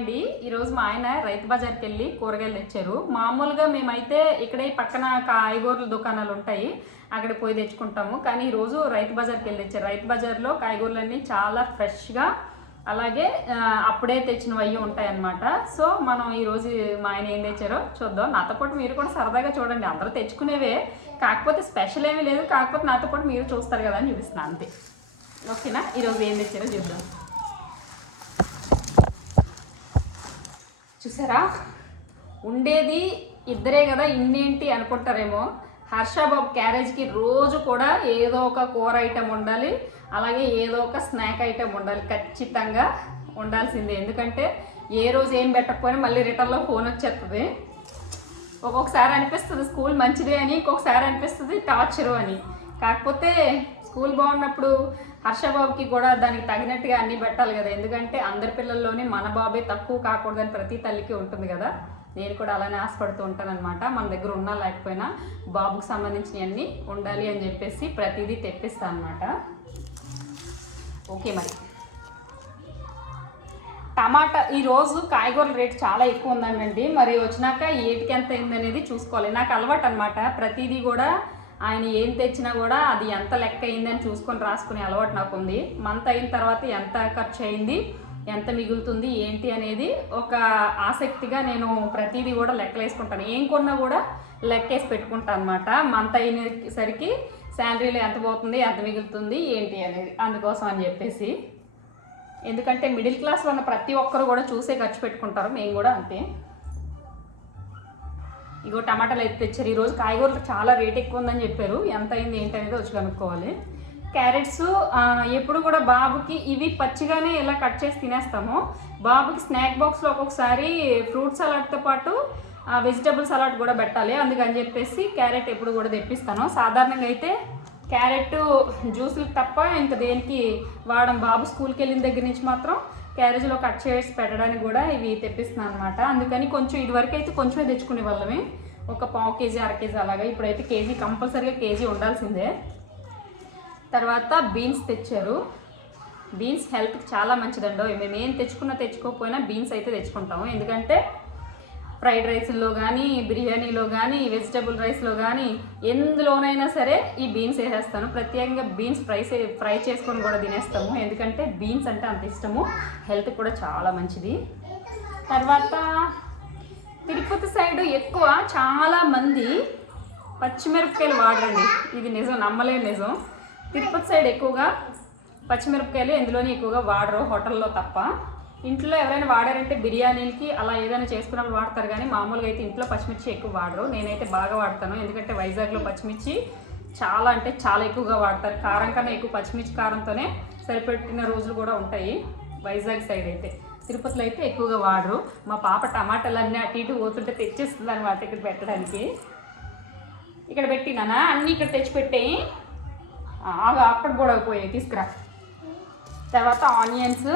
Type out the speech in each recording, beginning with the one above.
అండి. ఈరోజు మా ఆయన రైతు బజార్కి వెళ్ళి కూరగాయలు తెచ్చారు. మామూలుగా మేమైతే ఇక్కడే పక్కన కాయగూరల దుకాణాలు ఉంటాయి. అక్కడ పోయి తెచ్చుకుంటాము. కానీ ఈరోజు రైతు బజార్కి వెళ్ళి తెచ్చారు. రైతు బజార్లో కాయగూరలన్నీ చాలా ఫ్రెష్గా అలాగే అప్పుడే తెచ్చినవి అయ్యి ఉంటాయన్నమాట. సో మనం ఈరోజు మా ఆయన ఏం తెచ్చారో చూద్దాం. నాతో పాటు మీరు కూడా సరదాగా చూడండి. అందరూ తెచ్చుకునేవే. కాకపోతే స్పెషల్ ఏమీ లేదు. కాకపోతే నాతో పాటు మీరు చూస్తారు కదా అని చూపిస్తున్నాను అంతే. ఓకేనా? ఈరోజు ఏం తెచ్చారో చూద్దాం. చూసారా? ఉండేది ఇద్దరే కదా ఇన్నేంటి అనుకుంటారేమో. హర్షబాబు క్యారేజ్కి రోజు కూడా ఏదో ఒక కూర ఐటెం ఉండాలి అలాగే ఏదో ఒక స్నాక్ ఐటెం ఉండాలి ఖచ్చితంగా ఉండాల్సిందే ఎందుకంటే ఏ రోజు ఏం పెట్టకపోయినా మళ్ళీ రిటర్న్లో ఫోన్ వచ్చేస్తుంది ఒక్కొక్కసారి అనిపిస్తుంది స్కూల్ మంచిదే అని ఇంకొకసారి అనిపిస్తుంది టార్చరు అని. కాకపోతే స్కూల్ బాగున్నప్పుడు హర్షబాబుకి కూడా దానికి తగినట్టుగా అన్ని పెట్టాలి కదా. ఎందుకంటే అందరి పిల్లల్లోనే మన బాబే తక్కువ కాకూడదని ప్రతి తల్లికి ఉంటుంది కదా. నేను కూడా అలానే ఆశపడుతూ ఉంటానన్నమాట. మన దగ్గర ఉన్నా లేకపోయినా బాబుకి సంబంధించినవన్నీ ఉండాలి అని చెప్పేసి ప్రతిదీ తెప్పిస్తాను అనమాట ఓకే మరి. టమాటా ఈరోజు కాయగూరల రేట్ చాలా ఎక్కువ ఉందండి మరి వచ్చినాక ఏటికి ఎంత అయిందనేది చూసుకోవాలి. నాకు అలవాటు అనమాట ప్రతిదీ కూడా ఆయన ఏం తెచ్చినా కూడా అది ఎంత లెక్క అయిందని చూసుకొని రాసుకునే అలవాటు నాకు ఉంది మంత్ అయిన తర్వాత ఎంత ఖర్చు అయింది ఎంత మిగులుతుంది ఏంటి అనేది ఒక ఆసక్తిగా నేను ప్రతిదీ కూడా లెక్కలు వేసుకుంటాను. ఏం కొన్నా కూడా లెక్కేసి పెట్టుకుంటాను అనమాట మంత్ అయినసరికి శాలరీలో ఎంత పోతుంది ఎంత మిగులుతుంది ఏంటి అనేది అందుకోసం అని చెప్పేసి. ఎందుకంటే మిడిల్ క్లాస్ ఉన్న ప్రతి ఒక్కరు కూడా చూసే ఖర్చు పెట్టుకుంటారు మేము కూడా అంతే. ఇగో టమాటాలు అయితే తెచ్చారు. ఈరోజు కాయగూరలు చాలా రేట్ ఎక్కువ ఉందని చెప్పారు. ఎంత అయింది ఏంటి అనేది వచ్చి కనుక్కోవాలి. క్యారెట్స్ ఎప్పుడు కూడా బాబుకి ఇవి పచ్చిగానే ఇలా కట్ చేసి తినేస్తాము. బాబుకి స్నాక్ బాక్స్లో ఒక్కొక్కసారి ఫ్రూట్ సలాడ్తో పాటు వెజిటబుల్ సలాడ్ కూడా పెట్టాలి. అందుకని చెప్పేసి క్యారెట్ ఎప్పుడు కూడా తెప్పిస్తాను. సాధారణంగా అయితే క్యారెట్ జ్యూసులకు తప్ప ఇంకా దేనికి వాడడం బాబు స్కూల్కి వెళ్ళిన దగ్గర నుంచి మాత్రం క్యారేజ్లో కట్ చేసి పెట్టడానికి కూడా ఇవి తెప్పిస్తున్నాను అనమాట అందుకని కొంచెం ఇదివరకు అయితే కొంచెమే తెచ్చుకునే వాళ్ళమే. ఒక పావు కేజీ అర కేజీ అలాగా. ఇప్పుడైతే కేజీ కంపల్సరీగా కేజీ ఉండాల్సిందే. తర్వాత బీన్స్ తెచ్చారు. బీన్స్ హెల్త్కి చాలా మంచిదండో మేము ఏం తెచ్చుకున్నా తెచ్చుకోకపోయినా బీన్స్ అయితే తెచ్చుకుంటాము. ఎందుకంటే ఫ్రైడ్ రైస్లో కానీ బిర్యానీలో కానీ వెజిటబుల్ రైస్లో కానీ ఎందులోనైనా సరే ఈ బీన్స్ వేసేస్తాను. ప్రత్యేకంగా బీన్స్ ఫ్రై ఫ్రై చేసుకొని కూడా తినేస్తాము. ఎందుకంటే బీన్స్ అంటే అంత ఇష్టము. హెల్త్ కూడా చాలా మంచిది. తర్వాత తిరుపతి సైడ్ ఎక్కువ చాలా మంది పచ్చిమిరపకాయలు వాడరండి. ఇది నిజం నమ్మలేని నిజం. తిరుపతి సైడ్ ఎక్కువగా పచ్చిమిరపకాయలు ఎందులోనే ఎక్కువగా వాడరు. హోటల్లో తప్ప. ఇంట్లో ఎవరైనా వాడారంటే బిర్యానీలకి అలా ఏదైనా చేసుకున్నప్పుడు వాడతారు కానీ మామూలుగా అయితే ఇంట్లో పచ్చిమిర్చి ఎక్కువ వాడరు. నేనైతే బాగా వాడతాను. ఎందుకంటే వైజాగ్లో పచ్చిమిర్చి చాలా అంటే చాలా ఎక్కువగా వాడతారు. కారం కన్నా ఎక్కువ పచ్చిమిర్చి కారంతోనే సరిపెట్టిన రోజులు కూడా ఉంటాయి వైజాగ్ సైడ్ అయితే. తిరుపతిలో అయితే ఎక్కువగా వాడరు. మా పాప టమాటాలు అన్నీ అటు ఇటు పోతుంటే తెచ్చేస్తుంది అనమాట ఇక్కడ పెట్టడానికి. ఇక్కడ పెట్టినానా అన్నీ ఇక్కడ తెచ్చి పెట్టేయి. అక్కడ కూడా పోయాయి. తీసుకురా. తర్వాత ఆనియన్స్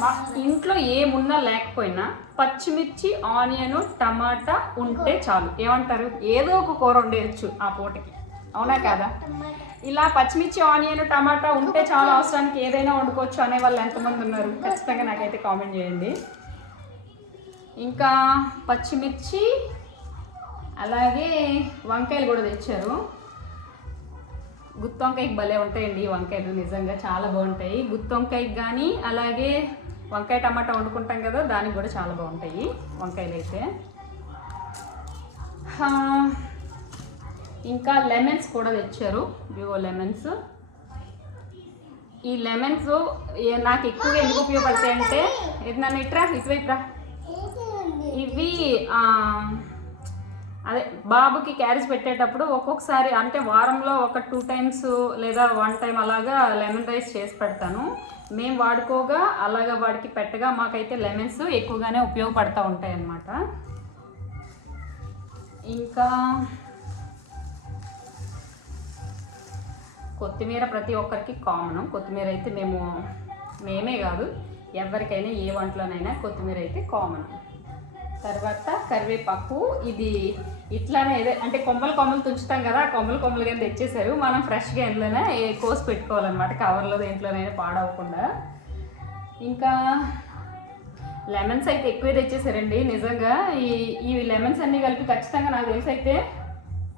మా ఇంట్లో ఏమున్నా లేకపోయినా పచ్చిమిర్చి ఆనియన్ టమాటా ఉంటే చాలు. ఏమంటారు? ఏదో ఒక కూర వండేయచ్చు ఆ పూటకి. అవునా కాదా? ఇలా పచ్చిమిర్చి ఆనియన్ టమాటా ఉంటే చాలా అవసరానికి ఏదైనా వండుకోవచ్చు అనే వాళ్ళు ఎంతమంది ఉన్నారు? ఖచ్చితంగా నాకైతే కామెంట్ చేయండి. ఇంకా పచ్చిమిర్చి అలాగే వంకాయలు కూడా తెచ్చారు. గుత్తి వంకాయకి భలే ఉంటాయండి ఈ వంకాయలు నిజంగా చాలా బాగుంటాయి. గుత్తి వంకాయకి కానీ అలాగే వంకాయ టమాటా వండుకుంటాం కదా దానికి కూడా చాలా బాగుంటాయి వంకాయలు అయితే ఇంకా లెమన్స్ కూడా తెచ్చారు. Vivo lemons. ఈ లెమన్స్ నాకు ఎక్కువగా ఎందుకు ఉపయోగపడతాయి అంటే ఇది నన్ను ఇట్రా ఇటువైపురా ఇవి అదే బాబుకి క్యారేజ్ పెట్టేటప్పుడు ఒక్కొక్కసారి అంటే వారంలో ఒక టూ టైమ్స్ లేదా వన్ టైం అలాగా లెమన్ రైస్ చేసి పెడతాను. మేము వాడుకోగా అలాగా వాడికి పెట్టగా మాకైతే లెమన్స్ ఎక్కువగానే ఉపయోగపడతా ఉంటాయి అన్నమాట. ఇంకా కొత్తిమీర ప్రతి ఒక్కరికి కామన్. కొత్తిమీర అయితే మేము మేమే కాదు ఎవరికైనా ఏ వంటలోనైనా కొత్తిమీర అయితే కామన్. తర్వాత కరివేపాకు. ఇది ఇట్లానే ఏదో అంటే కొమ్మలు కొమ్మలు తుంచుతాం కదా ఆ కొమ్మలు కింద తెచ్చేసారు మనం ఫ్రెష్గా ఎందులోనే కోసి పెట్టుకోవాలన్నమాట కవర్లో దేంట్లోనైనా పాడవకుండా. ఇంకా లెమన్స్ అయితే ఎక్కువే తెచ్చేసారండి నిజంగా. ఈ ఈ లెమన్స్ అన్నీ కలిపి ఖచ్చితంగా నాకు తెలిసి అయితే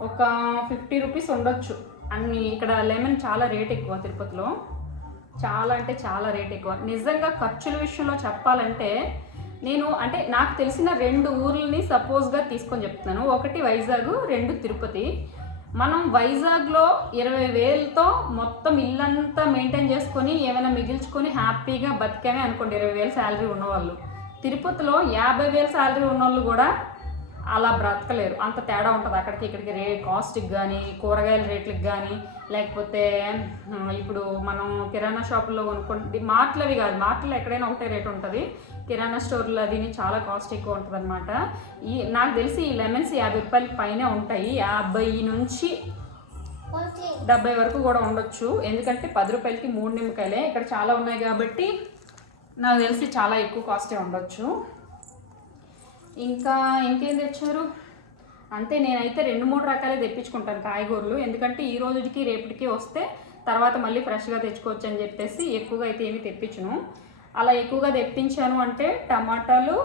ఒక ఫిఫ్టీ రూపీస్ ఉండొచ్చు. అన్ని ఇక్కడ లెమన్ చాలా రేట్ ఎక్కువ తిరుపతిలో. చాలా అంటే చాలా రేట్ ఎక్కువ. నిజంగా ఖర్చుల విషయంలో చెప్పాలంటే నేను అంటే నాకు తెలిసిన రెండు ఊర్లని సపోజ్గా తీసుకొని చెప్తున్నాను. ఒకటి వైజాగ్ రెండు తిరుపతి. మనం వైజాగ్లో ఇరవై వేలతో మొత్తం ఇల్లంతా మెయింటైన్ చేసుకొని ఏమైనా మిగిల్చుకొని హ్యాపీగా బతికామే అనుకోండి ఇరవై వేలు శాలరీ ఉన్నవాళ్ళు. తిరుపతిలో యాభై వేలు శాలరీ ఉన్నవాళ్ళు కూడా అలా బ్రతకలేరు. అంత తేడా ఉంటుంది అక్కడికి ఇక్కడికి రే కాస్ట్కి కానీ కూరగాయల రేట్లకు కానీ లేకపోతే ఇప్పుడు మనం కిరాణా షాపుల్లో కొనుక్కుంటే మాటలు అవి కాదు. మాటలు ఎక్కడైనా ఒకటే రేట్ ఉంటుంది. కిరాణా స్టోర్లో అది చాలా కాస్ట్ ఎక్కువ ఉంటుంది అనమాట ఈ నాకు తెలిసి ఈ లెమన్స్ యాభై రూపాయలకి పైనే ఉంటాయి. యాభై నుంచి డెబ్బై వరకు కూడా ఉండొచ్చు. ఎందుకంటే పది రూపాయలకి మూడు నిమ్మకాయలే. ఇక్కడ చాలా ఉన్నాయి కాబట్టి నాకు తెలిసి చాలా ఎక్కువ కాస్టే ఉండొచ్చు. ఇంకా ఇంకేం తెచ్చారు? అంతే నేనైతే రెండు మూడు రకాలే తెప్పించుకుంటాను కాయగూరలు. ఎందుకంటే ఈ రోజుకి రేపటికి వస్తే తర్వాత మళ్ళీ ఫ్రెష్గా తెచ్చుకోవచ్చు అని చెప్పేసి ఎక్కువగా అయితే ఏమి తెప్పించను. అలా ఎక్కువగా తెప్పించాను అంటే టమాటాలు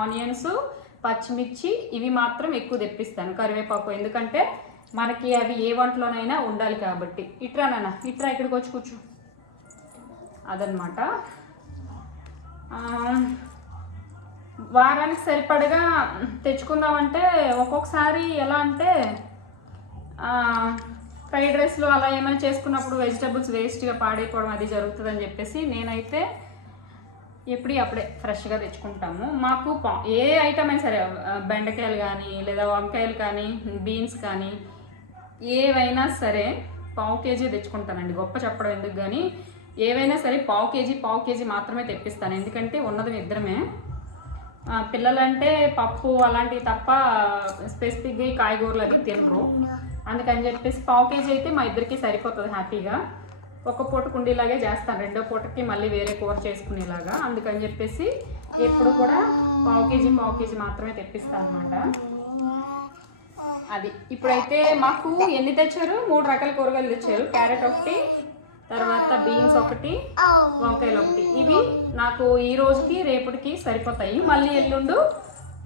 ఆనియన్స్ పచ్చిమిర్చి ఇవి మాత్రం ఎక్కువ తెప్పిస్తాను కరివేపాకు. ఎందుకంటే మనకి అవి ఏ వంటలోనైనా ఉండాలి కాబట్టి. ఇట్రా నాన్న ఇట్రా ఇక్కడికి వచ్చి కూర్చో. అదనమాట వారానికి సరిపడగా తెచ్చుకుందామంటే ఒక్కొక్కసారి ఎలా అంటే ఫ్రైడ్ రైస్లో అలా ఏమైనా చేసుకున్నప్పుడు వెజిటబుల్స్ వేస్ట్గా పాడైపోవడం అది జరుగుతుందని చెప్పేసి నేనైతే ఎప్పుడు అప్పుడే ఫ్రెష్గా తెచ్చుకుంటాము. మాకు పా- ఏ ఐటమ్ అయినా సరే బెండకాయలు కానీ లేదా వంకాయలు కానీ బీన్స్ కానీ ఏవైనా సరే పావు కేజీ తెచ్చుకుంటానండి. గొప్ప చెప్పడం ఎందుకు కానీ ఏవైనా సరే పావు కేజీ పావు కేజీ మాత్రమే తెప్పిస్తాను. ఎందుకంటే ఉన్నది ఇద్దరమే. పిల్లలంటే పప్పు అలాంటివి తప్ప స్పెసిఫిక్గా కాయగూరలు అవి తినరు. అందుకని చెప్పేసి పావు కేజీ అయితే మా ఇద్దరికి సరిపోతుంది హ్యాపీగా. ఒక పూట కుండీలాగే చేస్తాను. రెండో పూటకి మళ్ళీ వేరే కూర చేసుకునేలాగా. అందుకని చెప్పేసి ఎప్పుడు కూడా పావు కేజీ పావు కేజీ మాత్రమే తెప్పిస్తాను అనమాట అది. ఇప్పుడైతే మాకు ఎన్ని తెచ్చారు? మూడు రకాల కూరగాయలు తెచ్చారు. క్యారెట్ ఒకటి తర్వాత బీన్స్ ఒకటి వంకాయలు ఒకటి. ఇవి నాకు ఈ రోజుకి రేపటికి సరిపోతాయి. మళ్ళీ ఎల్లుండు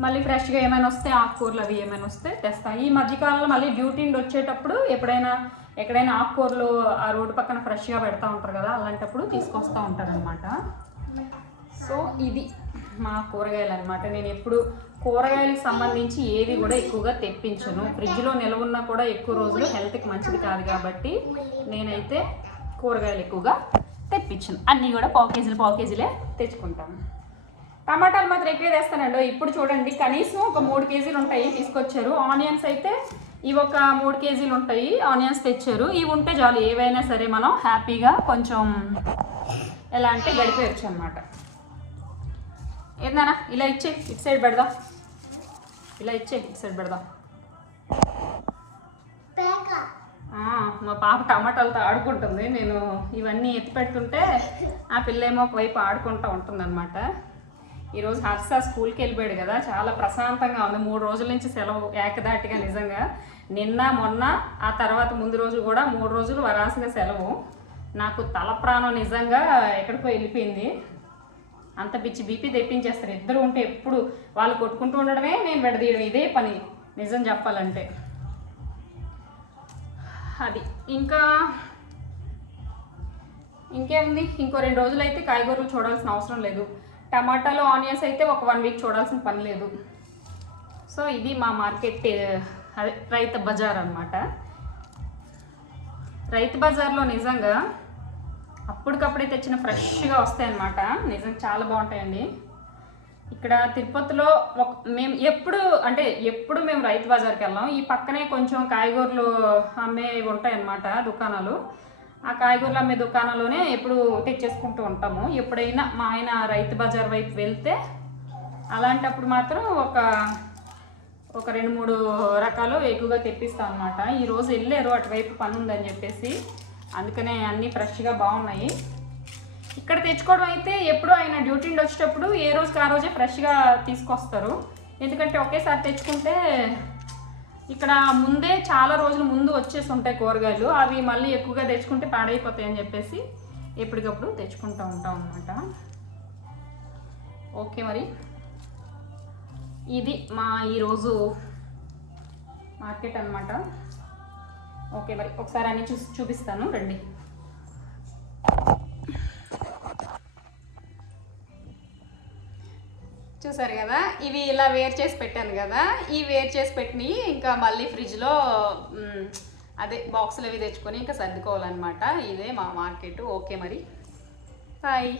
మళ్ళీ ఫ్రెష్గా ఏమైనా వస్తే ఆకుకూరలు అవి ఏమైనా వస్తే తెస్తాను ఈ మధ్యకాలంలో మళ్ళీ డ్యూటీ నుండి వచ్చేటప్పుడు ఎప్పుడైనా ఎక్కడైనా ఆకుకూరలు ఆ రోడ్డు పక్కన ఫ్రెష్గా పెడతా ఉంటారు కదా అలాంటప్పుడు తీసుకొస్తూ ఉంటారనమాట సో ఇది మా కూరగాయలు అనమాట నేను ఎప్పుడు కూరగాయలకు సంబంధించి ఏది కూడా ఎక్కువగా తెప్పించను. ఫ్రిడ్జ్లో నిల్వ ఉన్నా కూడా ఎక్కువ రోజులు హెల్త్కి మంచిది కాదు కాబట్టి నేనైతే కూరగాయలు ఎక్కువగా తెప్పించను. అన్నీ కూడా పావు కేజీలు పావు కేజీలే తెచ్చుకుంటాను. టమాటాలు మాత్రం ఎక్కువ తెస్తానండి ఇప్పుడు చూడండి. కనీసం ఒక మూడు కేజీలు ఉంటాయి తీసుకొచ్చారు. ఆనియన్స్ అయితే ఇవి ఒక మూడు కేజీలు ఉంటాయి. ఆనియన్స్ తెచ్చారు. ఇవి ఉంటే చాలు. ఏవైనా సరే మనం హ్యాపీగా కొంచెం ఎలా అంటే గడిపేయచ్చు అనమాట ఏందన్నా? ఇలా ఇచ్చే. ఇటు సైడ్ పెడదాం. ఇలా ఇచ్చే. ఇటు సైడ్ పెడదాం. మా పాప టమాటాలతో ఆడుకుంటుంది. నేను ఇవన్నీ ఎత్తి పెడుతుంటే ఆ పిల్ల ఏమో ఒకవైపు ఆడుకుంటూ ఉంటుందన్నమాట. ఈరోజు హర్ష స్కూల్కి వెళ్ళిపోయాడు కదా చాలా ప్రశాంతంగా ఉంది. మూడు రోజుల నుంచి సెలవు ఏకదాటిగా నిజంగా. నిన్న మొన్న ఆ తర్వాత ముందు రోజు కూడా మూడు రోజులు వరాసిన సెలవు. నాకు తల ప్రాణం నిజంగా ఎక్కడికో వెళ్ళిపోయింది. అంత పిచ్చి బీపీ తెప్పించేస్తారు. ఇద్దరు ఉంటే ఎప్పుడు వాళ్ళు కొట్టుకుంటూ ఉండడమే నేను విడదీయడం. ఇదే పని నిజం చెప్పాలంటే. అది. ఇంకా ఇంకేముంది? ఇంకో రెండు రోజులు అయితే కాయగూరలు చూడాల్సిన అవసరం లేదు. టమాటాలు ఆనియన్స్ అయితే ఒక వన్ వీక్ చూడాల్సిన పని లేదు. సో ఇది మా మార్కెట్ అదే రైతు బజార్ అనమాట రైతు బజార్లో నిజంగా అప్పటికప్పుడే తెచ్చిన ఫ్రెష్గా వస్తాయన్నమాట నిజంగా చాలా బాగుంటాయండి. ఇక్కడ తిరుపతిలో ఒక మేము ఎప్పుడు అంటే ఎప్పుడు మేము రైతు బజార్కి వెళ్ళాం. ఈ పక్కనే కొంచెం కాయగూరలు అమ్మే ఉంటాయన్నమాట దుకాణాలు. ఆ కాయగూరలు అమ్మే దుకాణంలోనే ఎప్పుడు తెచ్చేసుకుంటూ ఉంటాము. ఎప్పుడైనా మా ఆయన రైతు బజార్ వైపు వెళ్తే అలాంటప్పుడు మాత్రం ఒక ఒక రెండు మూడు రకాలు ఎక్కువగా తెప్పిస్తాం అనమాట ఈరోజు వెళ్ళారు అటువైపు పని ఉందని చెప్పేసి. అందుకనే అన్నీ ఫ్రెష్గా బాగున్నాయి. ఇక్కడ తెచ్చుకోవడం అయితే ఎప్పుడు ఆయన డ్యూటీ నుండి వచ్చేటప్పుడు ఏ రోజుకి ఆ రోజే ఫ్రెష్గా తీసుకొస్తారు. ఎందుకంటే ఒకేసారి తెచ్చుకుంటే ఇక్కడ ముందే చాలా రోజుల ముందు వచ్చేసి ఉంటాయి కూరగాయలు. అవి మళ్ళీ ఎక్కువగా తెచ్చుకుంటే పాడైపోతాయి అని చెప్పేసి ఎప్పటికప్పుడు తెచ్చుకుంటూ ఉంటాం అనమాట ఓకే మరి. ఇది మా ఈరోజు మార్కెట్ అనమాట ఓకే మరి ఒకసారి అన్ని చూసి చూపిస్తాను రండి. చూసారు కదా? ఇవి ఇలా వేర్ చేసి పెట్టాను కదా? ఈ వేర్ చేసి పెట్టినవి ఇంకా మళ్ళీ ఫ్రిడ్జ్లో అదే బాక్సులు అవి తెచ్చుకొని ఇంకా సర్దుకోవాలన్నమాట. ఇదే మా మార్కెట్. ఓకే మరి. బాయ్.